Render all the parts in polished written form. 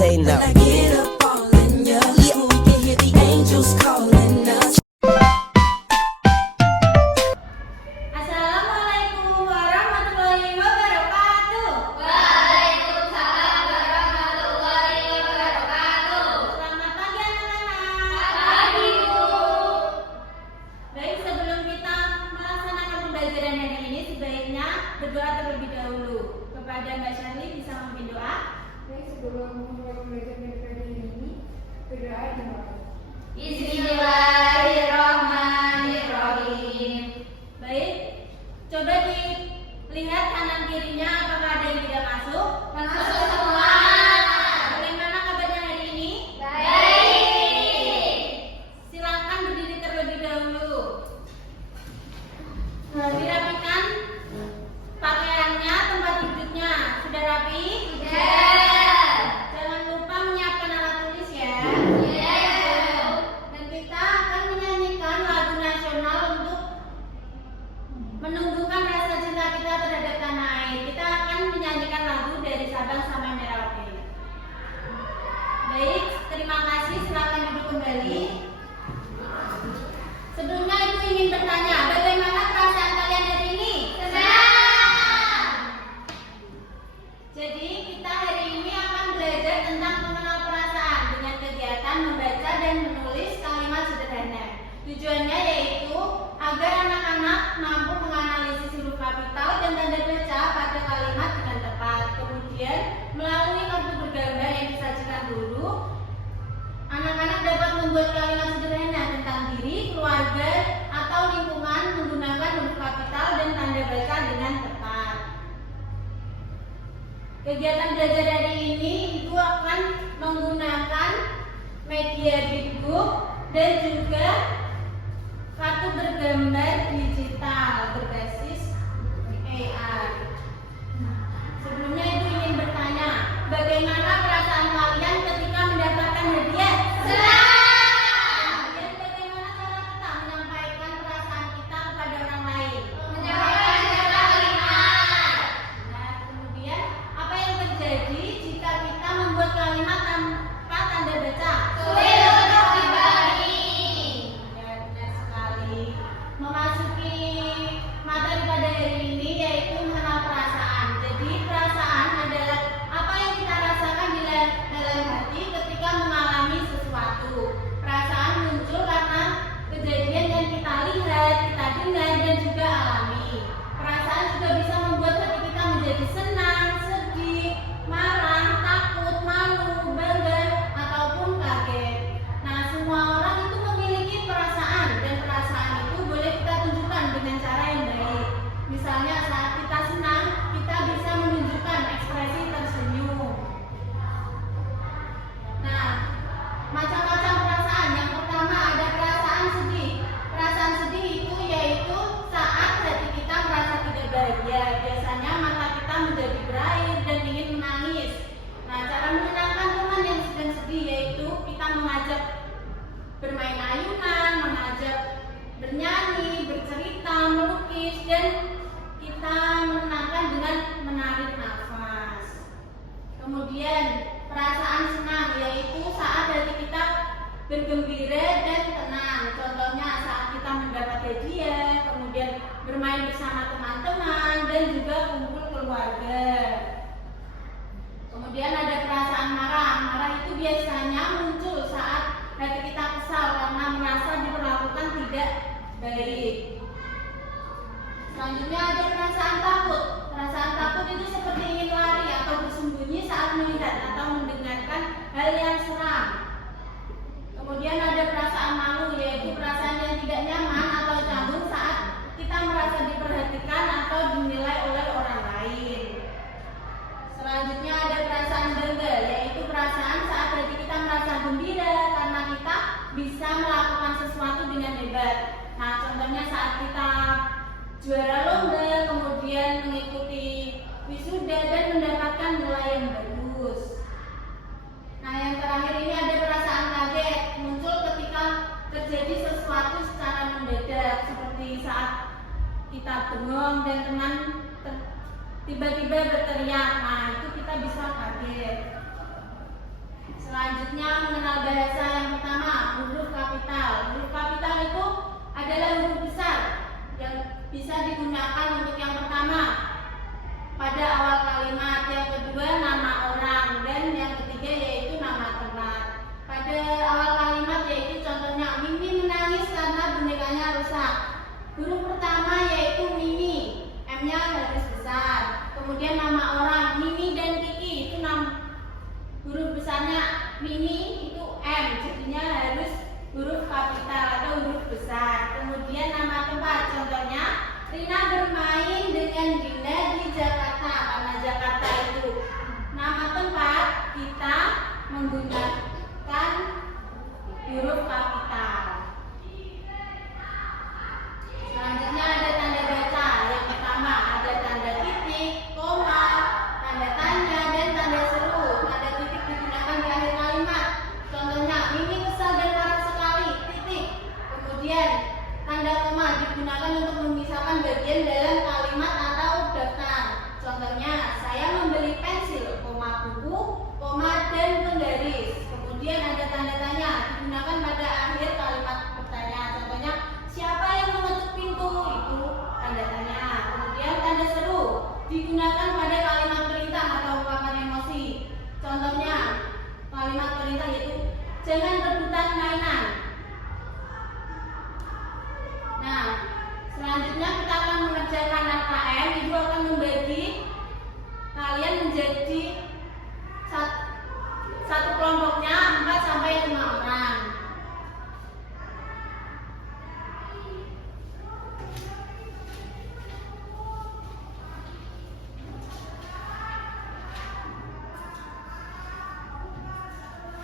say no. When I get up all in your school, you can hear the angels calling us. Assalamualaikum warahmatullahi wabarakatuh. Waalaikumsalam warahmatullahi wabarakatuh. Selamat pagi anak-anak. Pagi, Bu. Baik, sebelum kita melaksanakan pembelajaran hari ini, sebaiknya berdoa terlebih dahulu. Kepada Mbak Shirley, bisa memimpin doa. Baik, sebelum memulai pembelajaran hari ini, berdoa dimulai. Bismillahirrahmanirrahim. Baik, coba dilihat kanan kirinya apakah ada yang tidak masuk. Masuk semua. Bagaimana kabarnya hari ini? Baik. Silakan berdiri terlebih dahulu. Dirapikan pakaiannya, tempat duduknya. Sudah rapi? Ya. Jangan lupa menyiapkan alat tulis ya. Ya. Dan kita akan menyanyikan lagu nasional untuk menumbuhkan rasa cinta kita terhadap tanah air. Kita akan menyanyikan lagu dari Sabang sampai Merauke. Baik, terima kasih. Silakan duduk kembali. Sebelumnya Ibu ingin bertanya, bagaimana perasaan kalian hari ini? Jadi kita hari ini akan belajar tentang mengenal perasaan dengan kegiatan membaca dan menulis kalimat sederhana. Tujuannya yaitu agar anak-anak mampu menganalisis huruf kapital dan tanda baca pada kalimat dengan tepat. Kemudian melalui kartu bergambar yang disajikan guru, anak-anak dapat membuat kalimat sederhana tentang diri, keluarga, atau lingkungan menggunakan huruf kapital dan tanda baca dengan tepat. Kegiatan belajar hari ini Ibu akan menggunakan media Bigbook dan juga kartu bergambar digital berbasis AI. Sebelumnya Ibu ingin bertanya, bagaimana perasaan kalian ketika mendapatkan hadiah? Kemudian bagaimana cara kita menyampaikan perasaan kita kepada orang lain? Menyampaikan secara kalimat. Nah, kemudian apa yang terjadi jika kita membuat kalimat tanpa tanda baca? Sulit untuk dipahami. Ya, benar sekali. Memasuki materi pada hari ini yaitu mengenal perasaan. Jadi perasaan adalah apa yang kita rasakan di dalam hati ketika mengalami sesuatu. Perasaan muncul karena kejadian yang kita lihat, kita dengar, dan juga alami. Perasaan juga bisa membuat hati kita menjadi senang, sedih, marah, takut, malu, bangga, ataupun kaget. Nah, semua orang itu memiliki perasaan, dan perasaan itu boleh kita tunjukkan dengan cara yang baik. Misalnya saat kita senang, kita bisa menunjukkan ekspresi tersenyum. Nah, macam-macam perasaan. Yang pertama ada perasaan sedih. Perasaan sedih itu yaitu saat hati kita merasa tidak bahagia. Biasanya mata kita menjadi berair dan ingin menangis. Nah, cara menenangkan teman yang sedang sedih yaitu kita mengajak bermain ayunan, mengajak bernyanyi, bercerita, melukis, dan kita menenangkan dengan menarik nafas. Kemudian perasaan senang yaitu saat hati kita bergembira dan tenang. Contohnya saat kita mendapat hadiah, kemudian bermain bersama teman-teman, dan juga kumpul keluarga. Kemudian ada perasaan marah. Marah itu biasanya muncul saat hati kita kesal karena merasa diperlakukan tidak baik. Selanjutnya ada perasaan takut. Perasaan takut itu seperti ingin lari atau bersembunyi saat melihat atau mendengarkan hal yang seram. Kemudian ada perasaan malu, yaitu perasaan yang tidak nyaman atau canggung saat kita merasa diperhatikan atau dinilai oleh orang lain. Selanjutnya ada perasaan bangga, yaitu perasaan saat hati kita merasa gembira karena kita bisa melakukan sesuatu dengan hebat. Nah, contohnya saat kita juara lomba, kemudian mengikuti wisuda dan mendapatkan nilai yang bagus. Nah, yang terakhir ini ada perasaan kaget, muncul ketika terjadi sesuatu secara mendadak, seperti saat kita bengong dan teman tiba-tiba berteriak. Nah, itu kita bisa kaget. Selanjutnya mengenal bahasa yang pertama, huruf kapital. Huruf kapital itu adalah huruf besar yang bisa digunakan untuk yang pertama pada awal kalimat, yang kedua nama orang, dan yang ketiga yaitu nama tempat. Pada awal kalimat yaitu contohnya Mimi menangis karena bonekanya rusak. Huruf pertama yaitu Mimi, M-nya harus besar. Kemudian nama orang Mimi dan Kiki, itu huruf besarnya Mimi itu M, jadinya harus huruf kapital atau huruf besar. Kemudian nama tempat, contohnya Rina bermain dengan Dinda di Jakarta. Karena Jakarta itu nama tempat, kita menggunakan huruf kapital. Selanjutnya ada tanda baca. Yang pertama ada tanda titik, koma, tanda tanya, dan tanda seru. Tanda titik digunakan di akhir kalimat. Contohnya, Mimi kesal dan marah sekali, titik. Kemudian tanda koma digunakan untuk memisahkan bagian dalam kalimat atau daftar. Contohnya, saya membeli pensil, koma buku, koma dan penggaris. Kemudian ada tanda tanya digunakan pada akhir kalimat pertanyaan. Contohnya, siapa yang mengetuk pintu? Itu tanda tanya. Kemudian tanda seru digunakan pada kalimat perintah atau ungkapan emosi. Contohnya, kalimat perintah yaitu jangan rebutan mainan. Nah, selanjutnya kita akan mengerjakan LKM. Ibu akan membagi kalian menjadi satu kelompoknya 4 sampai 5 orang.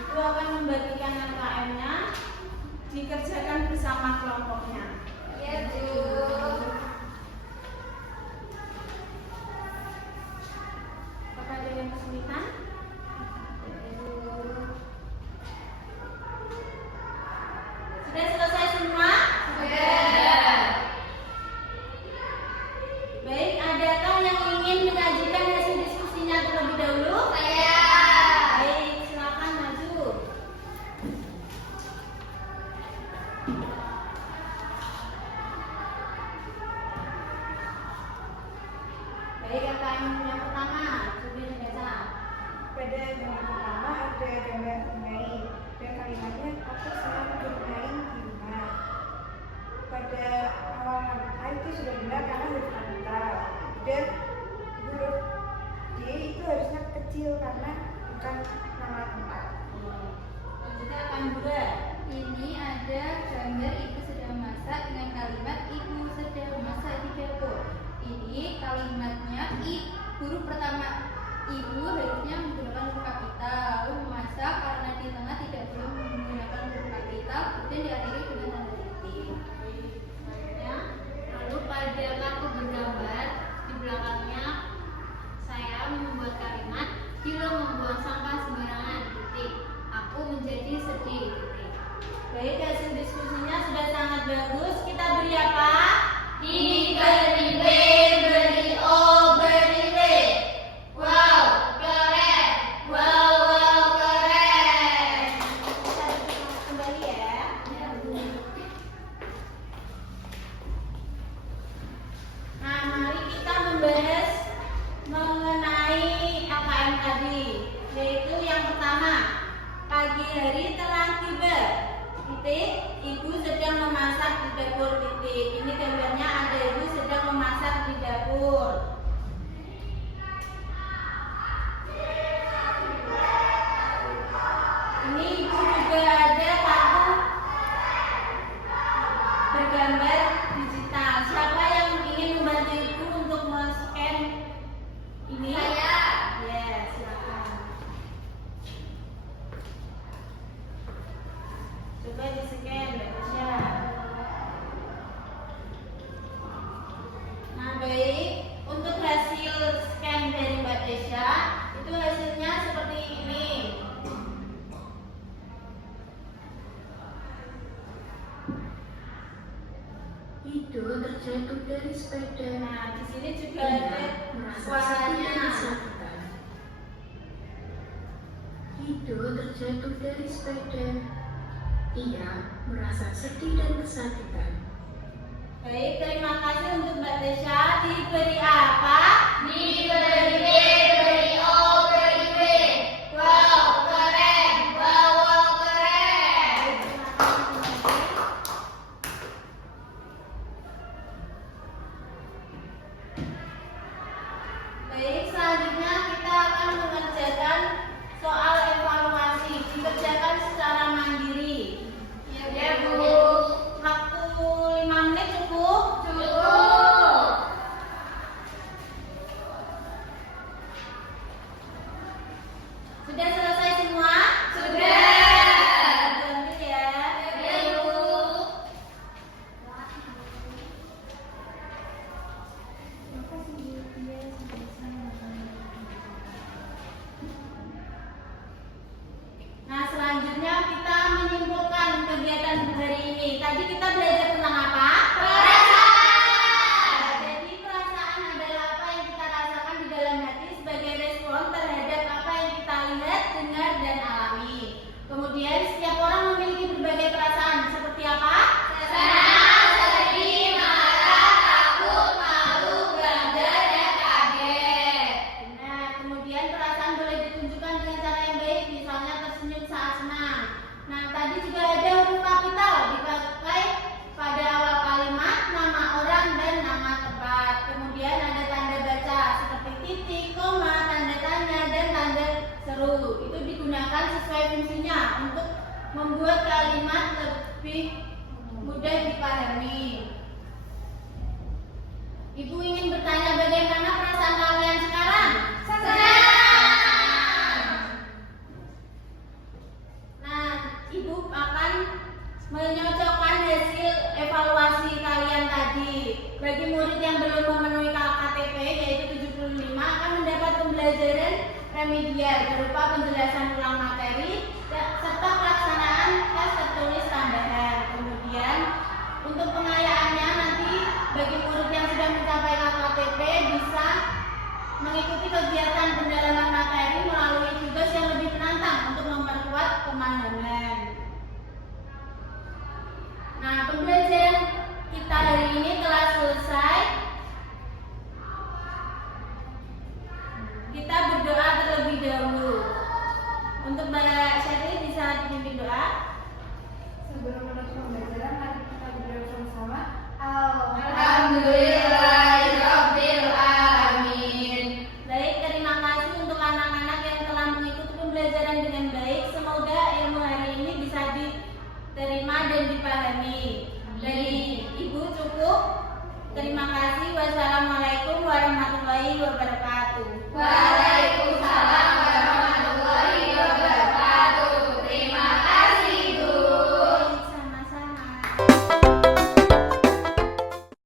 Ibu akan membagikan LKM-nya, dikerjakan bersama kelompoknya. Ya, Bu. Apakah ada yang kesulitan? Sudah selesai semua? Sudah. Baik, adakah yang ingin mengajukan hasil diskusinya terlebih dahulu? Saya. Baik, silakan maju. Baik, LKM yang pertama, coba dibaca. Pada gambar pertama ada gambar bermain dan kalimatnya aku senang bermain di rumah. Pada awal kalimat itu sudah benar karena huruf kapital. Dan huruf D itu harusnya kecil karena bukan nama tempat. Selanjutnya akan dua. Ini ada gambar ibu sedang masak dengan kalimat ibu sedang masak di dapur. Ini kalimatnya huruf pertama ibu harusnya menggunakan huruf kapital, lalu memasak karena di tengah tidak boleh menggunakan huruf kapital, kemudian diakhiri dengan tanda titik. Selanjutnya, lalu pada kartu bergambar di belakangnya saya membuat kalimat Dilo membuang sampah sembarangan, titik. Aku menjadi sedih, titik. Baik, hasil diskusinya sudah sangat bagus. Kita beri apa? Ini beri B, beri O, beri W. Wow, keren. Wow, keren. Kita duduk kembali ya. Nah, mari kita membahas mengenai LKM tadi, yaitu yang pertama, pagi hari telah tiba, titik, ibu sedang memasak di dapur, titik. Ini gambarnya ada ibu sedang memasak di dapur. Ini ibu juga ada kartu bergambar digital. Siapa yang ingin membantu ibu untuk men-scan ini? Saya. Ya, silakan. Coba di-scan, Mbak Tasya. Nah, baik. Untuk hasil scan dari Mbak Tasya, itu hasilnya seperti ini. Itu terjatuh dari sepeda. Nah, di sini juga ada suaranya. Itu itu terjatuh dari sepeda. Ia merasa sedih dan kesakitan. Baik, terima kasih untuk Mbak Desya. Diberi apa? Diberi B, beri O, beri B. Wow, keren. Wow, keren. Baik, selanjutnya kita akan mengerjakan soal evaluasi. Dikerjakan secara mandiri. Ya, Bu. Waktu 5 menit cukup? Cukup. Sudah selesai semua? Sudah. Ambil ya. Ya, Bu. Nah, selanjutnya kita menyimpulkan kegiatan hari ini. Tadi kita belajar tentang apa? Perasaan. Jadi perasaan adalah apa yang kita rasakan di dalam hati sebagai respon terhadap apa yang kita lihat, dengar, dan alami. Kemudian setiap orang memiliki berbagai perasaan. Seperti apa? Senang, sedih, marah, takut, malu, bangga, dan kaget. Nah, kemudian perasaan boleh ditunjukkan dengan cara yang baik, misalnya tersenyum saat senang. Nah, tadi juga ada huruf kapital dipakai pada awal kalimat, nama orang, dan nama tempat. Kemudian ada tanda baca seperti titik, koma, tanda tanya, dan tanda seru. Itu digunakan sesuai fungsinya untuk membuat kalimat lebih mudah dipahami. Ibu ingin bertanya bagaimana perasaan kalian sekarang? Nah, Ibu akan menyocokkan hasil evaluasi kalian tadi. Bagi murid yang belum memenuhi KTP yaitu 75 akan mendapat pembelajaran remedial berupa penjelasan ulang materi serta pelaksanaan tes tertulis tambahan. Kemudian untuk pengayaannya nanti bagi murid yang sudah mencapai KTP bisa mengikuti kegiatan pendalaman materi melalui tugas yang lebih menantang untuk memperkuat pemahaman. Nah, pembelajaran kita hari ini telah selesai. Kita berdoa terlebih dahulu. Untuk Mbak Syatri bisa dipimpin doa. Sebelum menutup pembelajaran, mari kita berdoa sama-sama. Alhamdulillahirabbil alamin. Baik, terima kasih untuk anak-anak yang telah mengikuti pembelajaran dengan baik. Semoga ilmu hari ini bisa diterima dan dipahami. Dari Ibu cukup. Terima kasih. Wassalamualaikum warahmatullahi wabarakatuh.